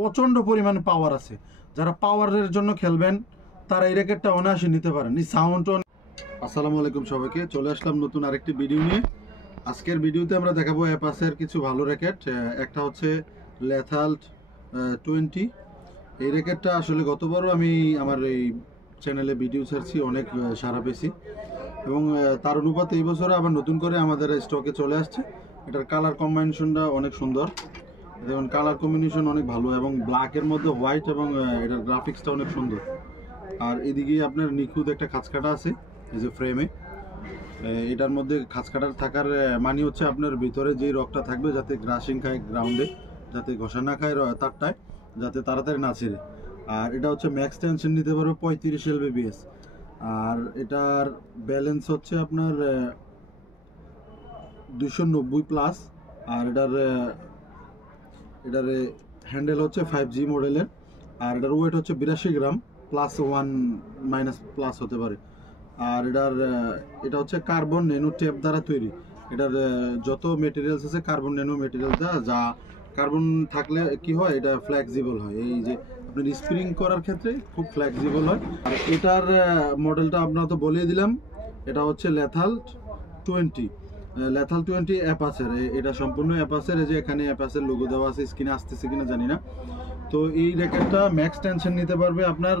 প্রচণ্ড পরিমাণে পাওয়ার আছে। যারা পাওয়ারের জন্য খেলবেন তারা এই র্যাকেটটা অনায়াসে নিতে পারেন। এই সাউন্ডটা। আসসালামু আলাইকুম সবাইকে, চলে আসলাম নতুন আরেকটি ভিডিও নিয়ে। আজকের ভিডিওতে আমরা দেখাবো অ্যাপাসের কিছু ভালো র্যাকেট। একটা হচ্ছে লেথাল 20। এই র্যাকেটটা আসলে গতবারও আমি আমার এই চ্যানেলে ভিডিও ছাড়ছি, অনেক সাড়া পেয়েছি এবং তার অনুপাতে এই বছর আবার নতুন করে আমাদের স্টকে চলে আসছে। এটার কালার কম্বিনেশনটা অনেক সুন্দর, যেমন কালার কম্বিনেশন অনেক ভালো এবং ব্ল্যাকের মধ্যে হোয়াইট এবং এটার গ্রাফিক্সটা অনেক সুন্দর। আর এদিকে আপনার নিখুঁত একটা খাঁচকাটা আছে এই যে ফ্রেমে। এটার মধ্যে খাঁচকাটার থাকার মানে হচ্ছে আপনার ভিতরে যে রকটা থাকবে যাতে গ্রাসিং খায় গ্রাউন্ডে, যাতে ঘষা না খায় তারটায়, যাতে তাড়াতাড়ি না ছেড়ে। আর এটা হচ্ছে ম্যাক্স টেনশন নিতে পারবে 35 LBBS। আর এটার ব্যালেন্স হচ্ছে আপনার 290+। আর এটার হ্যান্ডেল হচ্ছে 5G মডেলের। আর এটার ওয়েট হচ্ছে 82 গ্রাম, +1 - হতে পারে। আর এটা হচ্ছে কার্বন ন্যানো টেপ দ্বারা তৈরি। এটার যত মেটেরিয়ালস আছে কার্বন ন্যানো মেটেরিয়াল দ্বারা, যা কার্বন থাকলে কি হয়, এটা ফ্লেক্সিবল হয়। এই যে আপনার স্প্রিং করার ক্ষেত্রে খুব ফ্লেক্সিবল হয়। আর এটার মডেলটা আপনারা তো বলিয়ে দিলাম, এটা হচ্ছে লেথাল 20। লেথাল 20 অ্যাপাসের, এটা সম্পূর্ণ অ্যাপাসের। এই যে এখানে অ্যাপাসের লোগো দেওয়া আছে, স্ক্রিনে আসতেছে কিনা জানি না। তো এই র্যাকেটটা ম্যাক্স টেনশন নিতে পারবে আপনার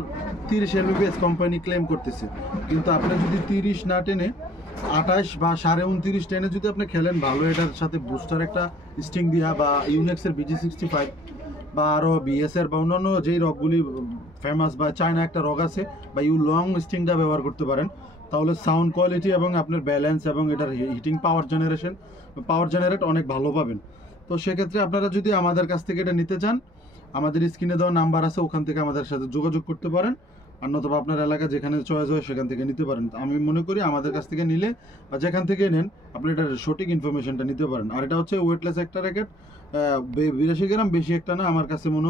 30 LBBS কোম্পানি ক্লেম করতেছে, কিন্তু আপনি যদি 30 না টেনে 28 বা 29.5 টেনে যদি আপনি খেলেন ভালো, এটার সাথে বুস্টার একটা স্টিং দিয়া বা ইউনেক্সের BG65 বা আরও বিএসের বা অন্যান্য যেই রকগুলি ফেমাস, বা চায়না একটা রক আছে, বা ইউ লং স্টিংটা ব্যবহার করতে পারেন, তাহলে সাউন্ড কোয়ালিটি এবং আপনার ব্যালেন্স এবং এটার হিটিং পাওয়ার জেনারেট অনেক ভালো পাবেন। তো সেক্ষেত্রে আপনারা যদি আমাদের কাছ থেকে এটা নিতে চান, আমাদের স্ক্রিনে দেওয়া নাম্বার আছে, ওখান থেকে আমাদের সাথে যোগাযোগ করতে পারেন। আর নতুবা আপনার এলাকা যেখানে চয়েস হয় সেখান থেকে নিতে পারেন। আমি মনে করি আমাদের কাছ থেকে নিলে বা যেখান থেকে নেন আপনি এটার সঠিক ইনফরমেশনটা নিতে পারেন। আর এটা হচ্ছে ওয়েটলেস একটা র্যাকেট, 82 গ্রাম, বেশি একটা না। আমার কাছে মনে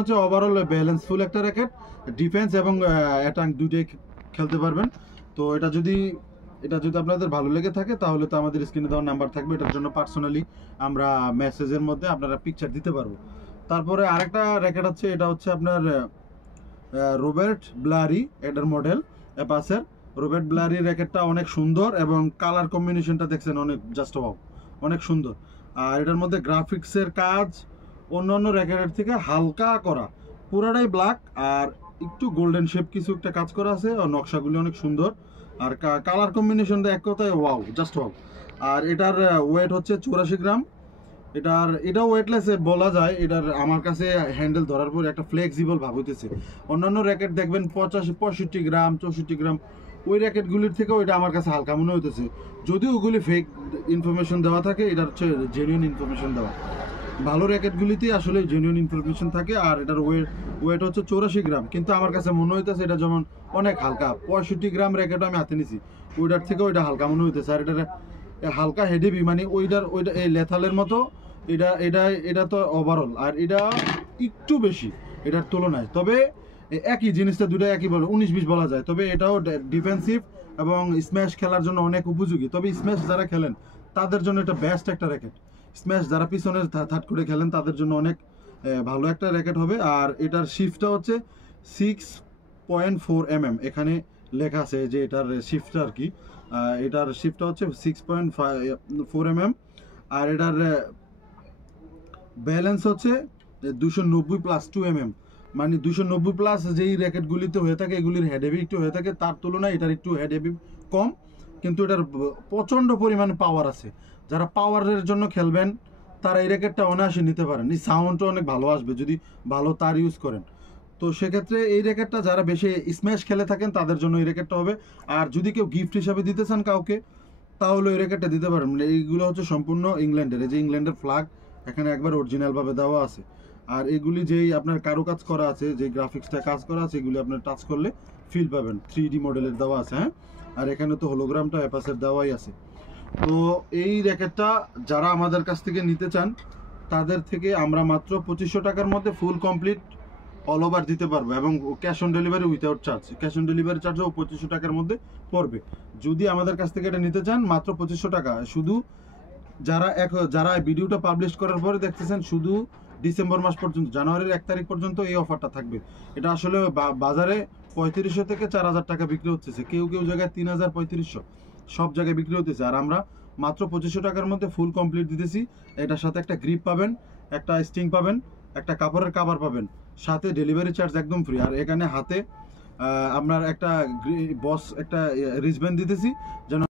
হচ্ছে ওভারঅল ব্যালেন্সফুল একটা র্যাকেট। ডিফেন্স এবং অ্যাটাক দুটোই খেলতে পারবেন। তো এটা যদি আপনাদের ভালো লেগে থাকে তাহলে তো আমাদের স্ক্রিনে দেওয়ার নাম্বার থাকবে, এটার জন্য পার্সোনালি আমরা মেসেজের মধ্যে আপনারা পিকচার দিতে পারবো। তারপরে আরেকটা র্যাকেট আছে, এটা হচ্ছে আপনার রবার্ট ব্লারি, এটার মডেল অ্যাপাসের। রবার্ট ব্লারি র্যাকেটটা অনেক সুন্দর এবং কালার কম্বিনেশনটা দেখছেন অনেক জাস্ট ওয়াও, অনেক সুন্দর। আর এটার মধ্যে গ্রাফিক্সের কাজ অন্যান্য র্যাকেটের থেকে হালকা করা, পুরাটাই ব্ল্যাক আর একটু গোল্ডেন শেপ কিছু একটা কাজ করা আছে, আর নকশাগুলি অনেক সুন্দর। আর কালার কম্বিনেশনটা এক কথায় ওয়াও, জাস্ট ওয়াও। আর এটার ওয়েট হচ্ছে 84 গ্রাম। এটা ওয়েটলেস বলা যায়। এটার আমার কাছে হ্যান্ডেল ধরার পর একটা ফ্লেক্সিবল ভাব হইতেছে। অন্যান্য র্যাকেট দেখবেন 65 গ্রাম 64 গ্রাম, ওই র্যাকেটগুলির থেকেও এটা আমার কাছে হালকা মনে হইতেছে। যদিও ওগুলি ফেক ইনফরমেশন দেওয়া থাকে, এটা হচ্ছে জেনুইন ইনফরমেশন দেওয়া। ভালো র্যাকেটগুলিতে আসলে জেনুইন ইনফরমেশন থাকে। আর এটার ওয়েট হচ্ছে 84 গ্রাম, কিন্তু আমার কাছে মনে হইতেছে এটা যেমন অনেক হালকা। 65 গ্রাম র্যাকেটও আমি হাতে নিছি, ওইটার থেকেও এটা হালকা মনে হইতেছে। আর এটার হালকা হেডেভি, মানে ওইটা এই লেথালের মতো। এটা তো ওভারঅল, আর এটা একটু বেশি এটার তুলনায়। তবে একই জিনিসটা দুটো একই বলে 19-20 বলা যায়। তবে এটাও ডিফেন্সিভ এবং স্ম্যাশ খেলার জন্য অনেক উপযোগী। তবে স্ম্যাশ যারা খেলেন তাদের জন্য এটা বেস্ট একটা র্যাকেট। স্ম্যাশ যারা পিছনে থার্ড করে খেলেন তাদের জন্য অনেক ভালো একটা র্যাকেট হবে। আর এটার শিফটটা হচ্ছে 6.4 mm, এখানে লেখা আছে যে এটার শিফটটা আর কি। এটার শিফটটা হচ্ছে 6.4 mm। আর এটার ব্যালেন্স হচ্ছে 290+2 mm, মানে 290+ যেই র্যাকেটগুলিতে হয়ে থাকে এগুলির হেড হেভি একটু হয়ে থাকে, তার তুলনায় এটার একটু হেড হেভি কম, কিন্তু এটার প্রচণ্ড পরিমাণে পাওয়ার আছে। যারা পাওয়ারের জন্য খেলবেন তারা এই র্যাকেটটা অনায়াসে নিতে পারেন। এই সাউন্ডটা অনেক ভালো আসবে যদি ভালো তার ইউজ করেন। তো সেক্ষেত্রে এই র্যাকেটটা যারা বেশি স্ম্যাশ খেলে থাকেন তাদের জন্য এই র্যাকেটটা হবে। আর যদি কেউ গিফট হিসাবে দিতে চান কাউকে, তাহলে এই র্যাকেটটা দিতে পারেন। এইগুলো হচ্ছে সম্পূর্ণ ইংল্যান্ডের, এই যে ইংল্যান্ডের ফ্ল্যাগ এখানে একবার অরিজিনালভাবে দেওয়া আছে। আর এগুলি যেই আপনার কারুকাজ করা আছে, যে গ্রাফিক্সটা কাজ করা আছে, এগুলি আপনার টাচ করলে ফিল পাবেন। 3D মডেলের দেওয়া আছে, হ্যাঁ। আর এখানে তো হোলোগ্রামটা অ্যাপাসের দেওয়াই আছে। তো এই র্যাকেটটা যারা আমাদের কাছ থেকে নিতে চান তাদের থেকে আমরা মাত্র 2500 টাকার মধ্যে ফুল কমপ্লিট অল ওভার দিতে পারবো, এবং cash on delivery without charge. Cash on delivery চার্জও 2500 টাকার মধ্যে পড়বে। যদি আমাদের কাছ থেকে এটা নিতে চান মাত্র 2500 টাকা। শুধু যারা ভিডিওটা পাবলিশ করার পরে দেখতেছেন শুধু ডিসেম্বর মাস পর্যন্ত, জানুয়ারির 1 তারিখ পর্যন্ত এই অফারটা থাকবে। এটা আসলে বাজারে 3500 থেকে 4000 টাকা বিক্রি হচ্ছে, কেউ কেউ জায়গায় 3000 3500 সব জায়গায় বিক্রি হতেছে। আর আমরা মাত্র 2500 টাকার মধ্যে ফুল কমপ্লিট দিতেছি। এটার সাথে একটা গ্রিপ পাবেন, একটা স্টিং পাবেন, একটা কাপড়ের কাভার পাবেন, সাথে ডেলিভারি চার্জ একদম ফ্রি। আর এখানে হাতে আপনার একটা বস একটা রিস্টব্যান্ড দিতেছি যেন